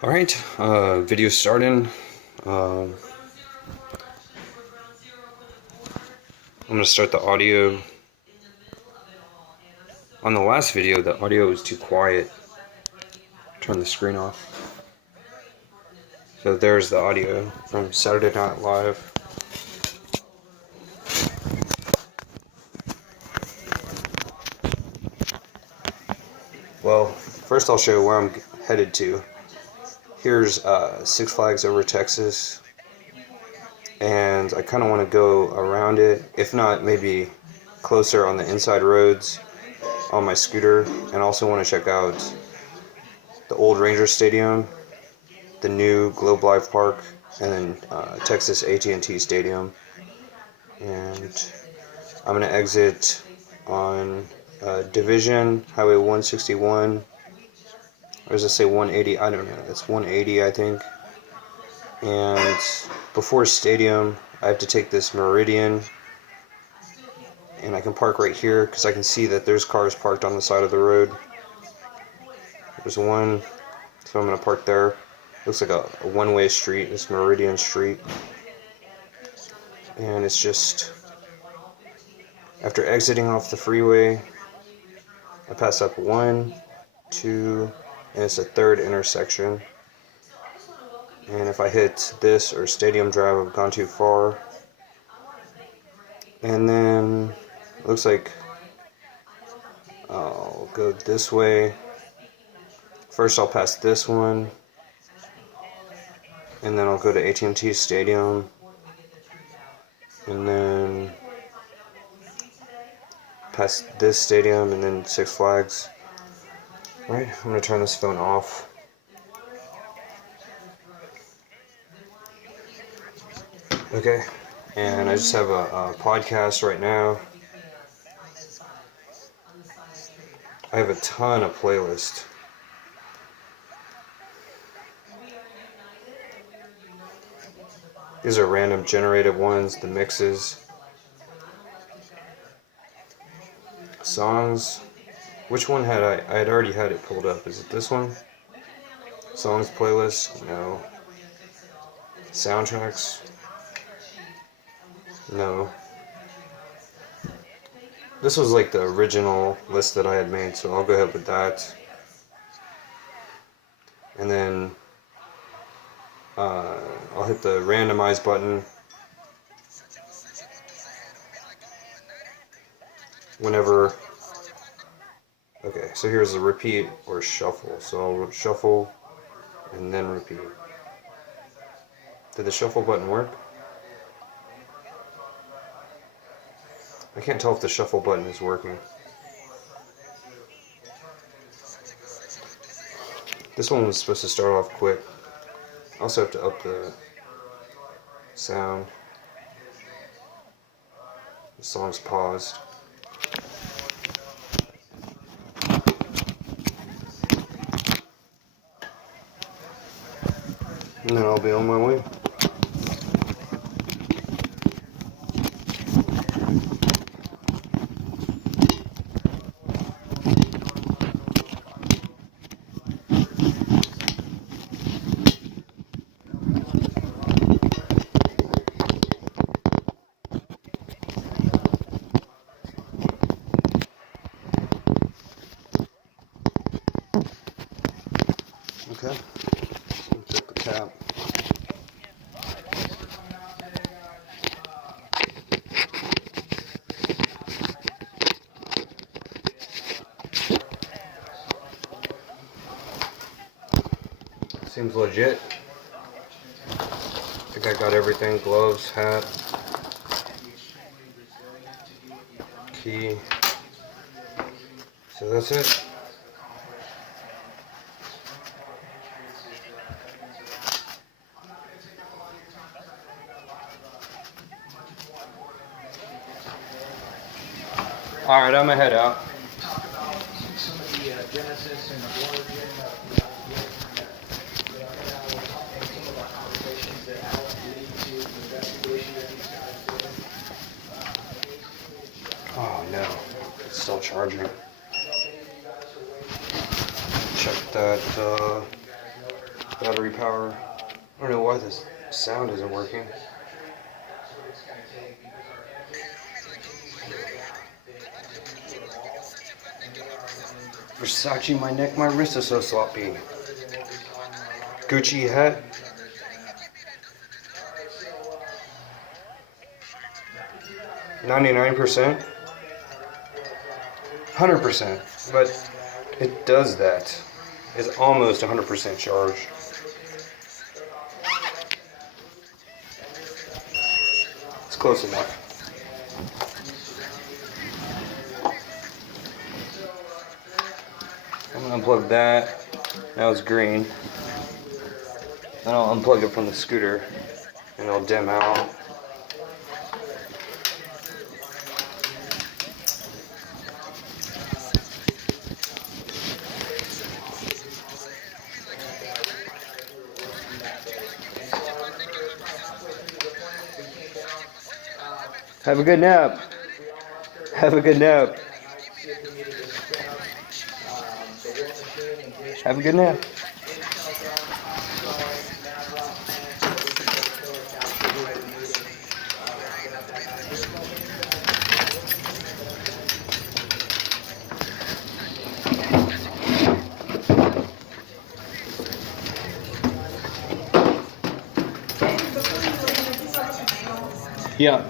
Alright, video starting. I'm going to start the audio. On the last video, the audio was too quiet. Turn the screen off. So there's the audio from Saturday Night Live. Well, first I'll show where I'm headed to. Here's Six Flags over Texas, and I kind of want to go around it, if not maybe closer on the inside roads on my scooter, and also want to check out the old Ranger Stadium, the new Globe Life Park, and then Texas AT&T Stadium. And I'm going to exit on Division Highway 161. Or does it say 180? I don't know. It's 180, I think. And before Stadium, I have to take this Meridian. And I can park right here because I can see that there's cars parked on the side of the road. There's one, so I'm going to park there. Looks like a one-way street, this Meridian Street. And it's just, after exiting off the freeway, I pass up 1, 2, and it's a third intersection. And if I hit this or Stadium Drive, I've gone too far. And then it looks like I'll go this way. First I'll pass this one, and then I'll go to AT&T Stadium, and then past this stadium, and then Six Flags. Alright, I'm going to turn this phone off. Okay, and I just have a podcast right now. I have a ton of playlists. These are random generated ones, the mixes. Songs. Which one had I had already had it pulled up. Is it this one? Songs playlist? No. Soundtracks? No. This was like the original list that I had made, so I'll go ahead with that. And then I'll hit the randomize button whenever. Okay, so here's a repeat or shuffle. So I'll shuffle and then repeat. Did the shuffle button work? I can't tell if the shuffle button is working. This one was supposed to start off quick. I also have to up the sound. The song's paused. And then I'll be on my way. Okay, so check the cap. Seems legit. I think I got everything, gloves, hat, key. So that's it. Alright, I'm gonna head out. Oh no, it's still charging. Check that battery power. I don't know why this sound isn't working. Versace, my neck, my wrist is so sloppy. Gucci hat. $99%? 100%. But it does that. It's almost 100% charged. It's close enough. I'm gonna unplug that. Now it's green. Then I'll unplug it from the scooter and it'll dim out. Have a good nap. Have a good nap. Have a good nap. Yeah.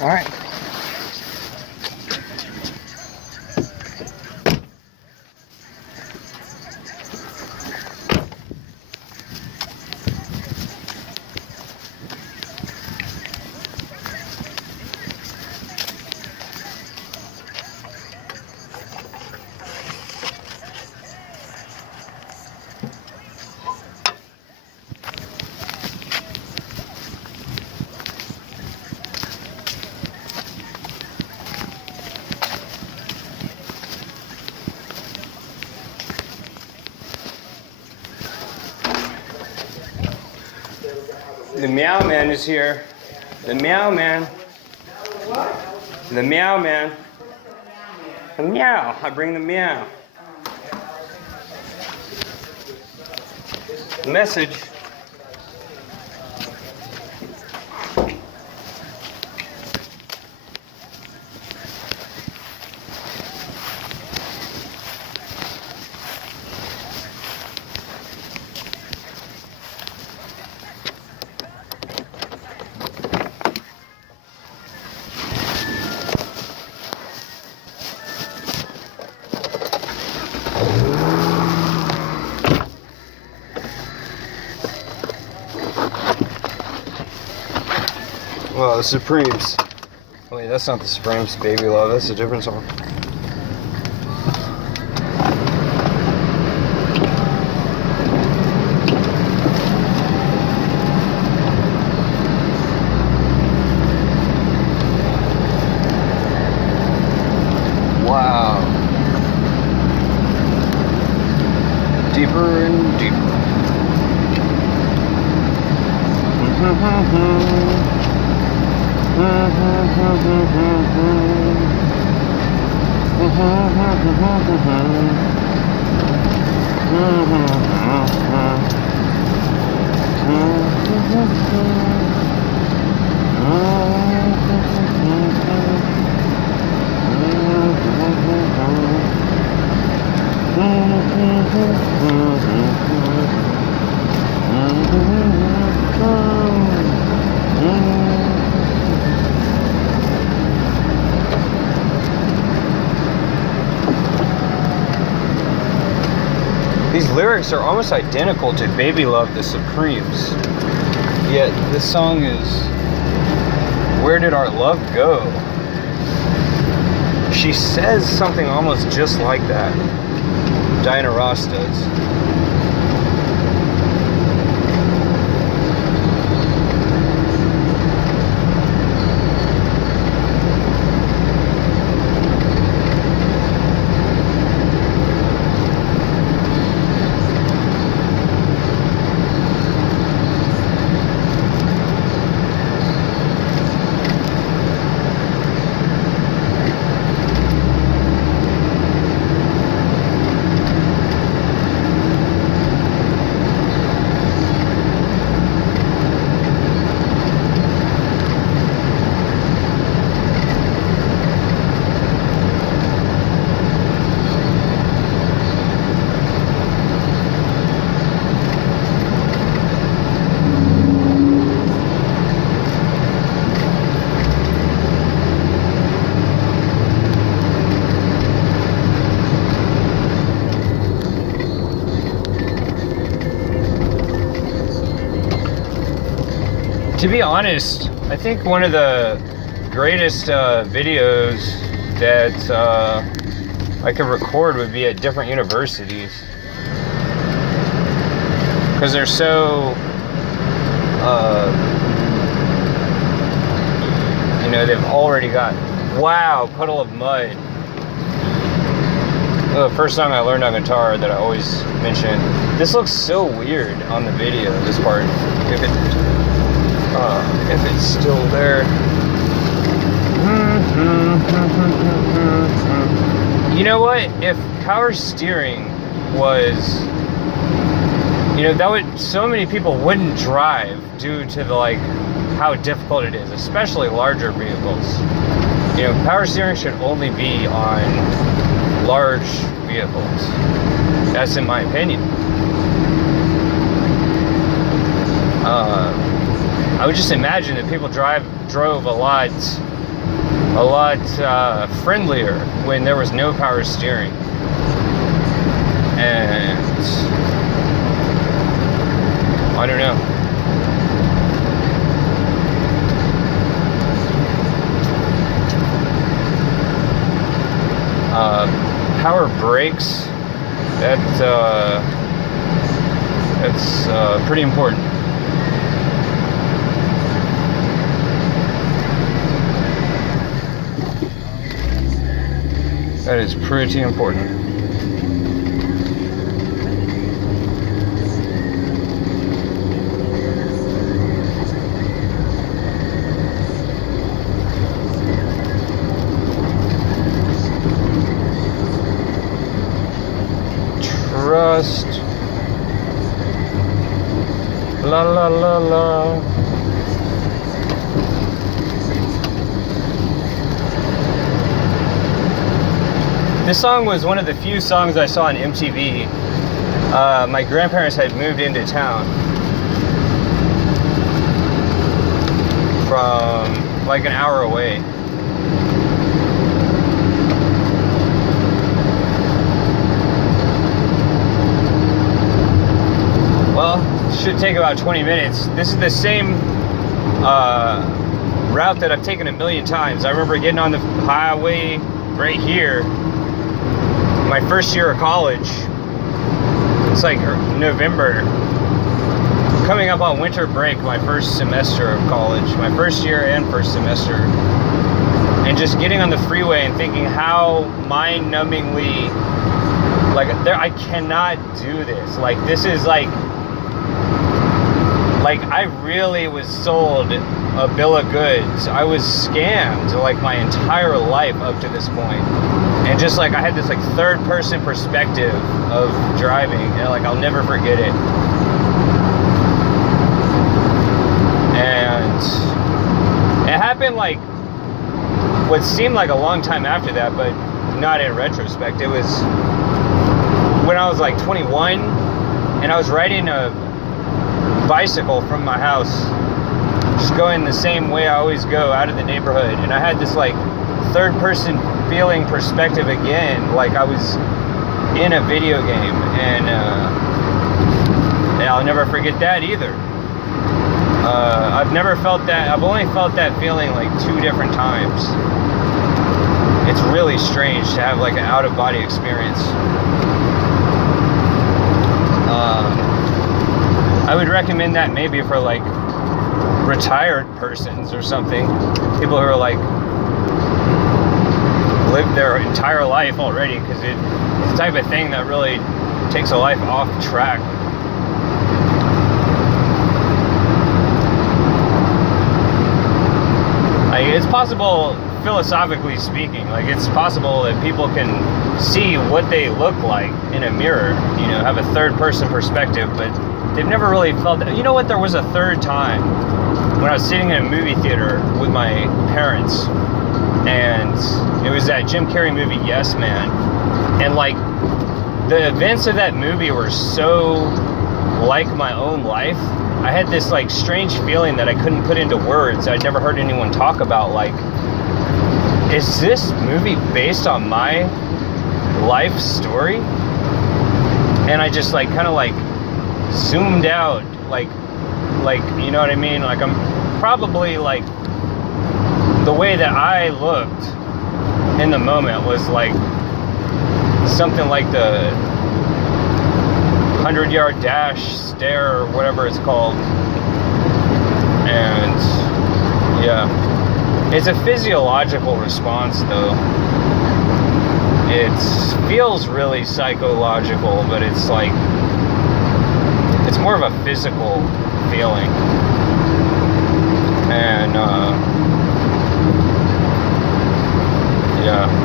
All right. The Meow Man is here. The Meow Man. The Meow Man. The meow. I bring the meow. Message. Well, the Supremes. Wait, that's not the Supremes, Baby Love. That's a different song. Wow. Deeper and deeper. lyrics are almost identical to Baby Love the Supremes. Yet this song is Where Did Our Love Go? She says something almost just like that. Diana Ross does. To be honest, I think one of the greatest videos that I could record would be at different universities, because they're so, you know, they've already got, wow, Puddle of Mud. The first song I learned on guitar that I always mention. This looks so weird on the video, this part. If it's still there. You know what? If power steering was, you know, that would, so many people wouldn't drive due to the, like, how difficult it is, especially larger vehicles. You know, power steering should only be on large vehicles. That's in my opinion. I would just imagine that people drove a lot friendlier when there was no power steering. And I don't know. Power brakes, that's pretty important. That is pretty important. Trust. La la la la. This song was one of the few songs I saw on MTV. My grandparents had moved into town from like an hour away. Well, it should take about 20 minutes. This is the same route that I've taken a million times. I remember getting on the highway right here my first year of college. It's like November, coming up on winter break, my first semester of college, my first year and first semester, and just getting on the freeway and thinking how mind-numbingly, like, I cannot do this. Like, this is like I really was sold a bill of goods. I was scammed like my entire life up to this point. And just like I had this like third person perspective of driving, and like I'll never forget it. And it happened like what seemed like a long time after that, but not in retrospect. It was when I was like 21, and I was riding a bicycle from my house, just going the same way I always go out of the neighborhood, and I had this like third person feeling perspective again, like I was in a video game. And Yeah, I'll never forget that either. I've never felt that. I've only felt that feeling like 2 different times. It's really strange to have like an out-of-body experience. I would recommend that maybe for like retired persons or something. People who are like lived their entire life already, because it's the type of thing that really takes a life off track. Like, it's possible, philosophically speaking, like it's possible that people can see what they look like in a mirror, you know, have a third person perspective, but they've never really felt that. You know what, there was a third time when I was sitting in a movie theater with my parents, and it was that Jim Carrey movie, Yes Man, and like the events of that movie were so like my own life. I had this like strange feeling that I couldn't put into words. I'd never heard anyone talk about, like, is this movie based on my life story? And I just like kind of like zoomed out, like you know what I mean? Like, I'm probably like, the way that I looked in the moment was like something like the 100-yard dash, stare, or whatever it's called. And yeah, it's a physiological response though. It feels really psychological, but it's like, it's more of a physical feeling. And yeah.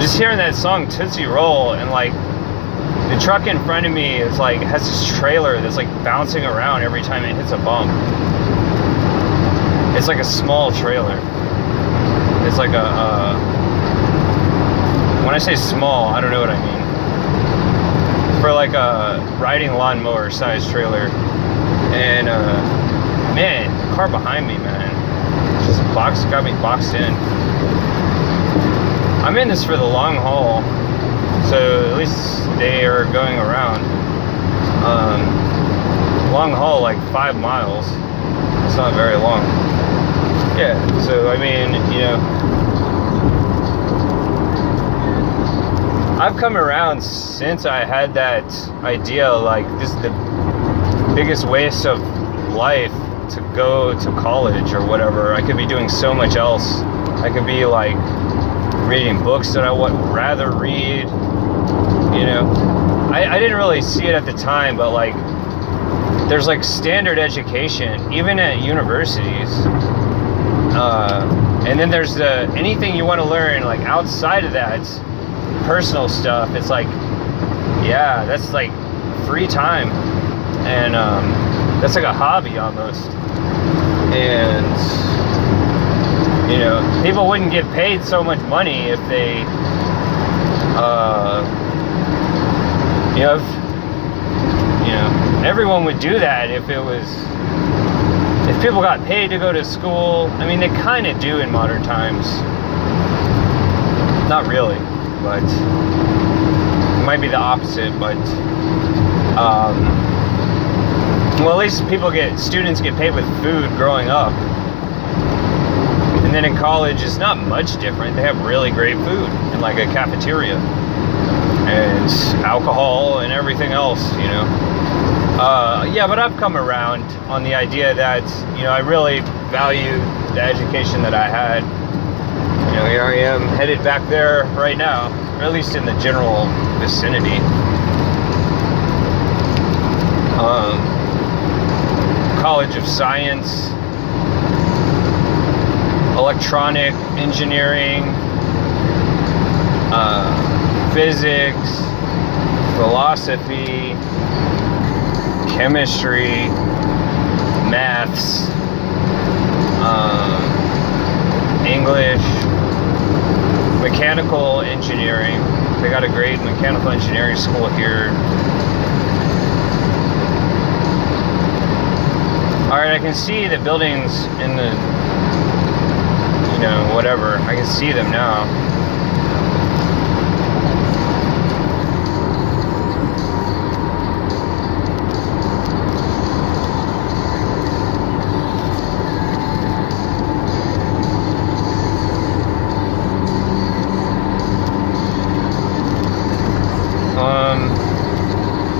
Just hearing that song Tootsie Roll, and like the truck in front of me is like, has this trailer that's like bouncing around every time it hits a bump. It's like a small trailer. It's like a when I say small, I don't know what I mean. For like a riding lawnmower size trailer. And man, the car behind me, man, just got me boxed in. I'm in this for the long haul, so at least they are going around. Long haul, like 5 miles. It's not very long. Yeah, so I mean, you know, I've come around since I had that idea, like, this is the biggest waste of life to go to college or whatever. I could be doing so much else. I could be like reading books that I would rather read, you know. I didn't really see it at the time, but like, there's like standard education, even at universities. And then there's the, anything you want to learn, like outside of that, personal stuff, it's like, yeah, that's like free time. And that's like a hobby almost. And you know, people wouldn't get paid so much money if they, everyone would do that if it was, if people got paid to go to school. I mean, they kind of do in modern times. Not really, but it might be the opposite, but, well, at least students get paid with food growing up. And then in college, it's not much different. They have really great food in like a cafeteria, and alcohol and everything else, you know. Yeah, but I've come around on the idea that, you know, I really value the education that I had. You know, here I am headed back there right now, or at least in the general vicinity. College of Science, electronic engineering, physics, philosophy, chemistry, maths, English, mechanical engineering. They got a great mechanical engineering school here. Alright, I can see the buildings in the, you know, whatever. I can see them now.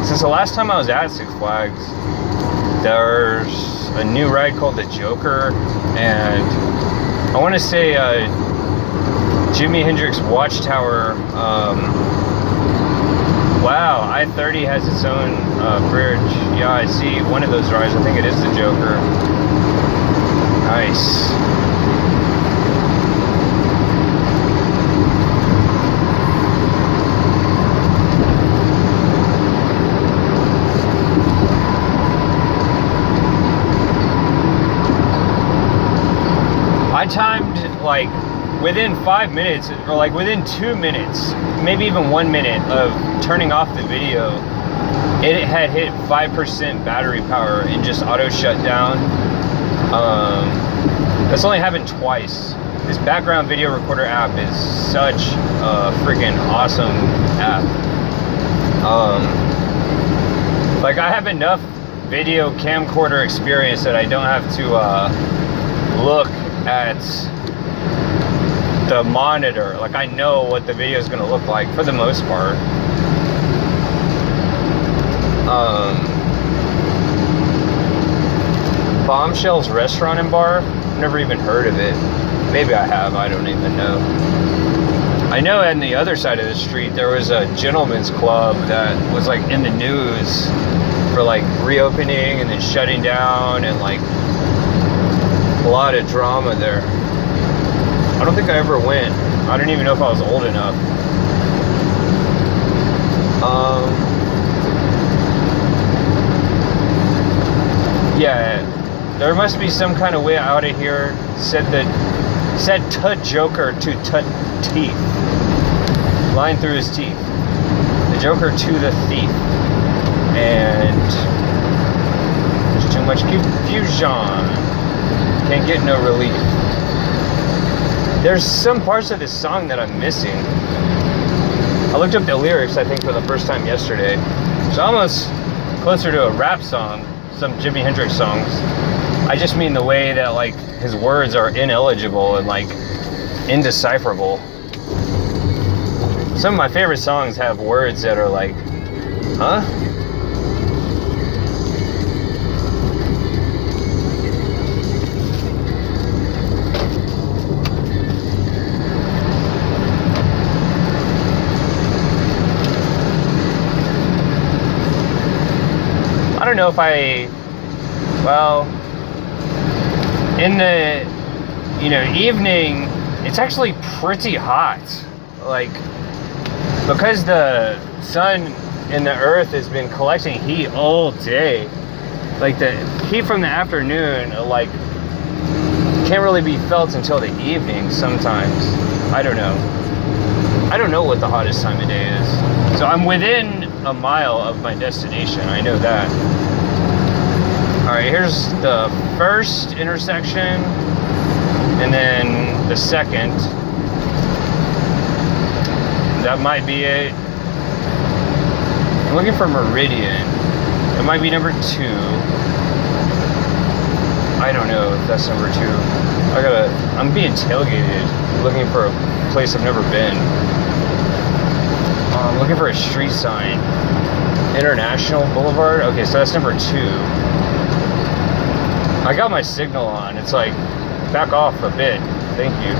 Since the last time I was at Six Flags, there's a new ride called the Joker, and I want to say Jimi Hendrix Watchtower. Wow, I-30 has its own bridge. Yeah, I see one of those rides. I think it is the Joker. Nice. I timed like within 5 minutes, or like within 2 minutes, maybe even 1 minute of turning off the video, it had hit 5% battery power and just auto shut down. That's only happened twice. This background video recorder app is such a freaking awesome app. Like I have enough video camcorder experience that I don't have to look at the monitor. Like I know what the video is going to look like for the most part. Bombshell's Restaurant and Bar, I've never even heard of it. Maybe I have, I don't even know. I know on the other side of the street there was a gentleman's club that was like in the news for like reopening and then shutting down, and like a lot of drama there. I don't think I ever went. I don't even know if I was old enough. Yeah, there must be some kind of way out of here. Said to Joker to teeth. Line through his teeth. The Joker to the thief. And there's too much confusion. Can't get no relief. There's some parts of this song that I'm missing. I looked up the lyrics, I think, for the first time yesterday. It's almost closer to a rap song, some Jimi Hendrix songs. I just mean the way that, like, his words are ineligible and, like, indecipherable. Some of my favorite songs have words that are like, huh? I don't know if well, in the, you know, evening, it's actually pretty hot. Like, because the sun and the earth has been collecting heat all day, like the heat from the afternoon, like, can't really be felt until the evening sometimes. I don't know. I don't know what the hottest time of day is. So I'm within a mile of my destination, I know that. Alright, here's the first intersection, and then the second. That might be it. I'm looking for Meridian. It might be number 2. I don't know if that's number 2. I'm being tailgated, looking for a place I've never been. I'm looking for a street sign. International Boulevard? Okay, so that's number 2. I got my signal on. It's like, back off a bit. Thank you.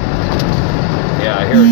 Yeah, here it is.